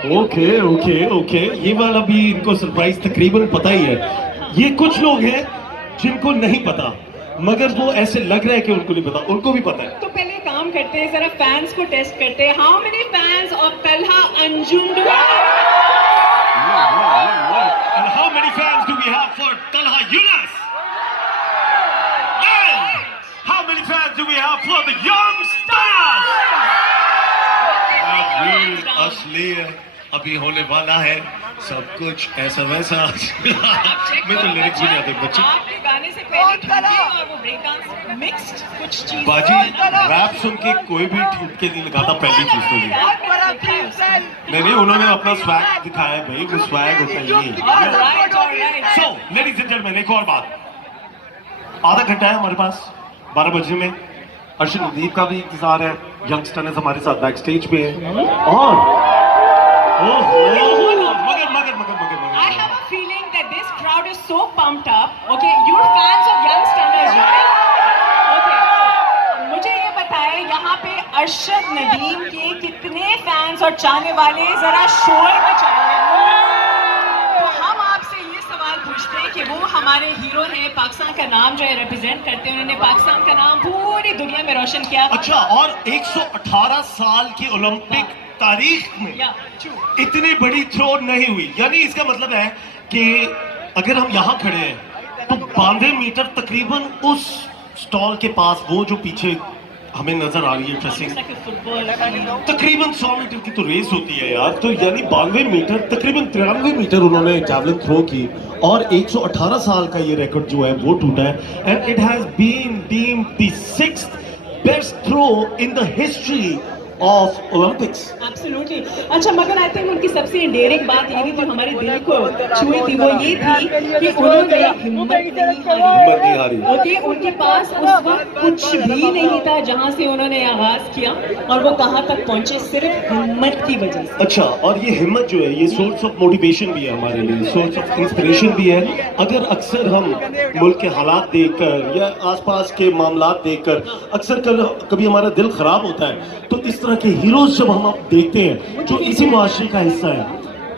Okay okay okay, ये वाला भी इनको सरप्राइज तकरीबन पता ही है। ये कुछ लोग हैं जिनको नहीं पता, मगर वो ऐसे लग रहा है कि उनको नहीं पता, उनको भी पता है। तो पहले काम करते हैं, जरा फैंस को टेस्ट करते हैं। How many fans of Talha Anjum do And how many fans do we have for Talha Yunus? And how many fans do we have for the young stars? असली अभी होने वाला है सब कुछ ऐसा वैसा। मैं तो लिरिक्स भी नहीं आते बच्चे। आपके गाने से पहले ठुमके और वो ब्रेक डांस मिक्स्ड कुछ चीज। बाजी रैप सुन के कोई भी ठुमके नहीं लगाता, पहली चीज तो ये। नहीं, उन्होंने अपना स्वैग दिखाया है भाई, वो स्वैग होता है ये। सो लेडीज एंड जेंटलमैन, एक और बात, आधा घंटा है हमारे पास, 12 बजने में। अर्शद नदीप का भी इंतजार है, यंगस्टर्स हमारे साथ बैक स्टेज पे है। और I have a feeling that this crowd is so pumped up. Okay, you're fans of young stars, right? Okay. मुझे ये बताएं, यहाँ पे अरशद नदीम के कितने फैंस और चाहने वाले जरा शोर मचाएं। तो हम आपसे ये सवाल पूछते हैं कि वो हमारे हीरो हैं, पाकिस्तान का नाम जो है रिप्रेजेंट करते हैं, उन्होंने पाकिस्तान का नाम पूरी दुनिया में रोशन किया। अच्छा, और 118 साल की ओलंपिक तारीख में इतनी बड़ी थ्रो नहीं हुई, यानी इसका मतलब है कि अगर हम यहाँ खड़े हैं तो 92 मीटर तकरीबन उस स्टॉल के पास, वो जो पीछे हमें नजर आ रही है ड्रेसिंग, तकरीबन 100 मीटर की तो रेस होती है यार। तो यानी 92 मीटर, तकरीबन 93 मीटर उन्होंने जैवलिन थ्रो की, और 118 साल का ये रिकॉर्ड जो है वो टूटा है। And it has been deemed the 6th best throw in the history of Olympics. Absolutely. अच्छा, मगर आई थिंक उनकी सबसे इंडेयरिंग बात ये थी जो हमारे दिल को छुई थी, वो ये थी कि उन्होंने हिम्मत नहीं हारी। ओके, उनके पास उस वक्त कुछ भी नहीं था जहां से उन्होंने आगाज किया, और वो कहां तक पहुंचे सिर्फ हिम्मत की वजह से। अच्छा, और ये हिम्मत जो है ये सोर्स ऑफ मोटिवेशन भी है हमारे लिए, सोर्स ऑफ इंस्पिरेशन भी है। अगर अक्सर हम मुल्क के हालात देखकर या आसपास के मामलात देखकर अक्सर कभी हमारा दिल खराब होता है, तो इस तरह के हीरोज जब हम देखते हैं जो इसी मुआशरे का हिस्सा है,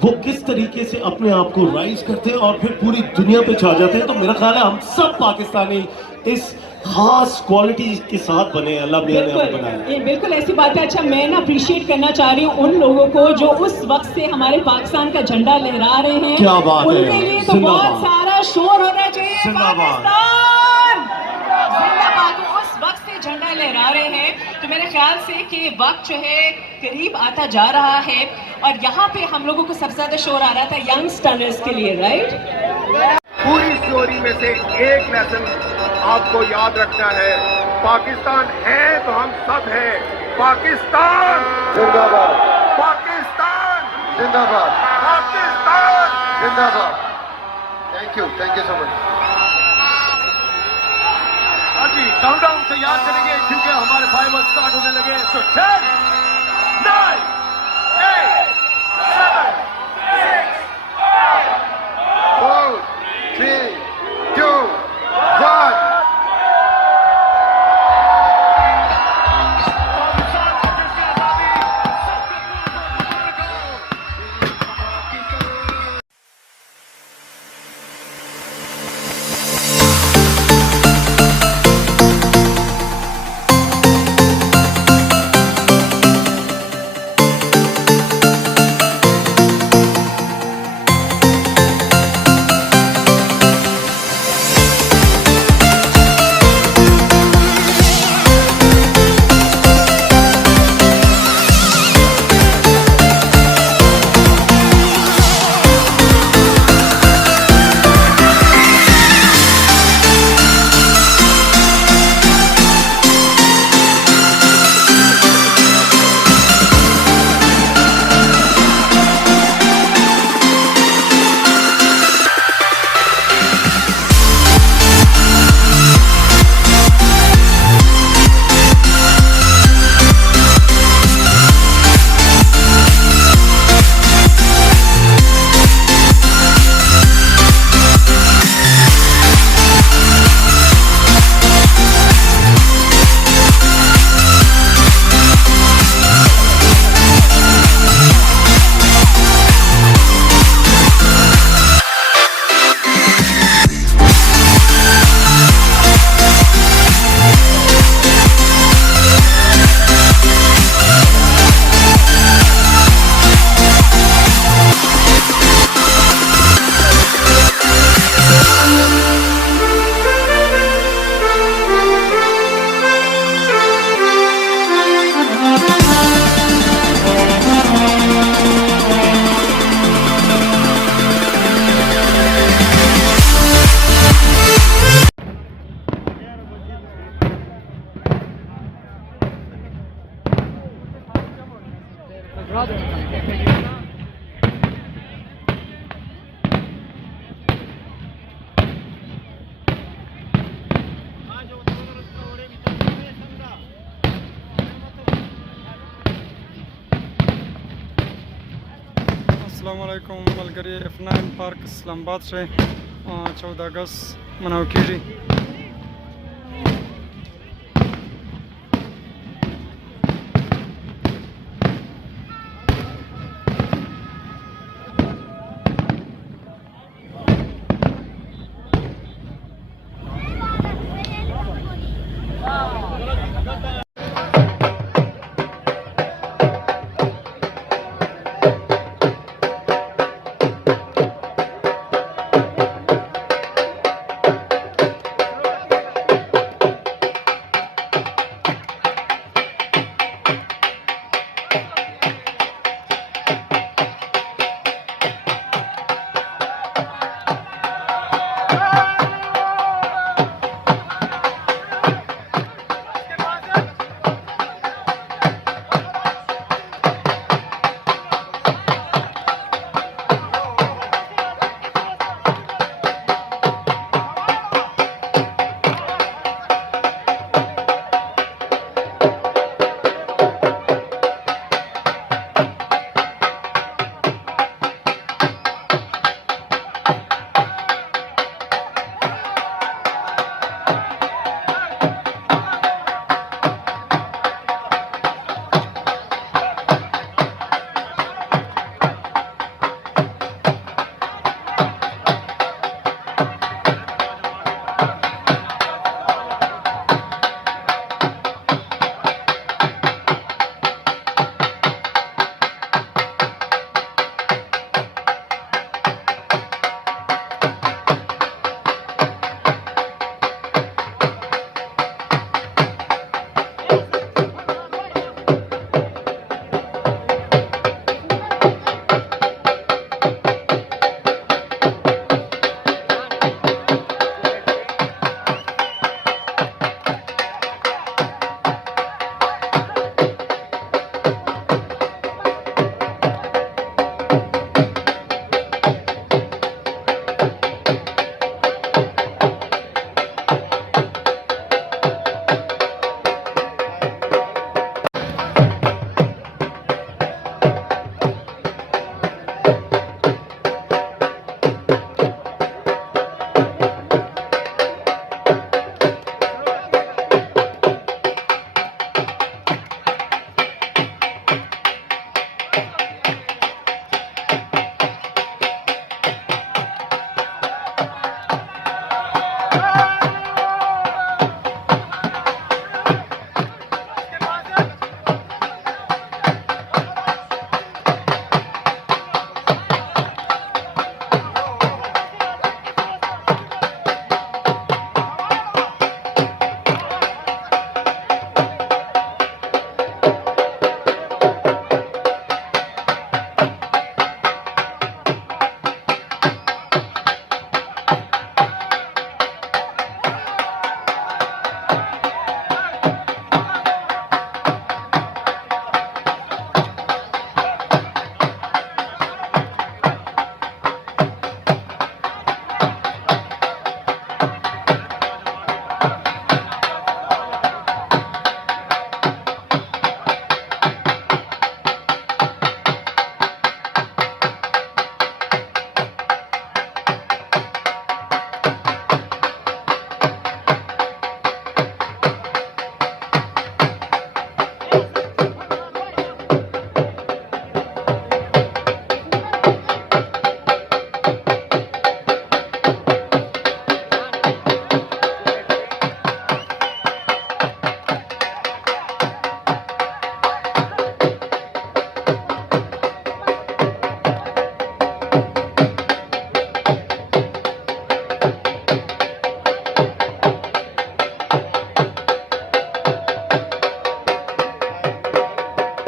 वो किस तरीके से अपने आप को राइज करते हैं और फिर पूरी दुनिया पे छा जाते हैं, तो मेरा ख्याल है हम सब पाकिस्तानी इस खास क्वालिटी के साथ बने, अल्लाह मियां ने हमें बनाया। ये बिल्कुल ऐसी बात है। अच्छा, मैं ना अप्रिशिएट करना चाह रही हूँ उन लोगों को जो उस वक्त से हमारे पाकिस्तान का झंडा लहरा रहे हैं। क्या बात है, उनके लिए तो बहुत सारा शोर होना चाहिए। पाकिस्तान जिंदाबाद। उस वक्त से झंडा लहरा रहे हैं, तो मेरे ख्याल से कि वक्त जो है करीब आता जा रहा है, और यहाँ पे हम लोगों को सबसे ज्यादा शोर आ रहा था यंग स्टर्नर्स के लिए, राइट? पूरी स्टोरी में से एक लेसन आपको याद रखना है, पाकिस्तान है तो हम सब हैं। पाकिस्तान जिंदाबाद, पाकिस्तान जिंदाबाद, पाकिस्तान जिंदाबाद। Thank you so much. जी काउंटडाउन तैयार करेंगे क्योंकि हमारे फाइनल स्टार्ट होने लगे। सो 10 9 8 7 6 5 4 3 2 1। अस्सलामुअलैकुम मलगरी F9 पार्क इस्लामाबाद से 14 अगस्त मनाव कीजिए।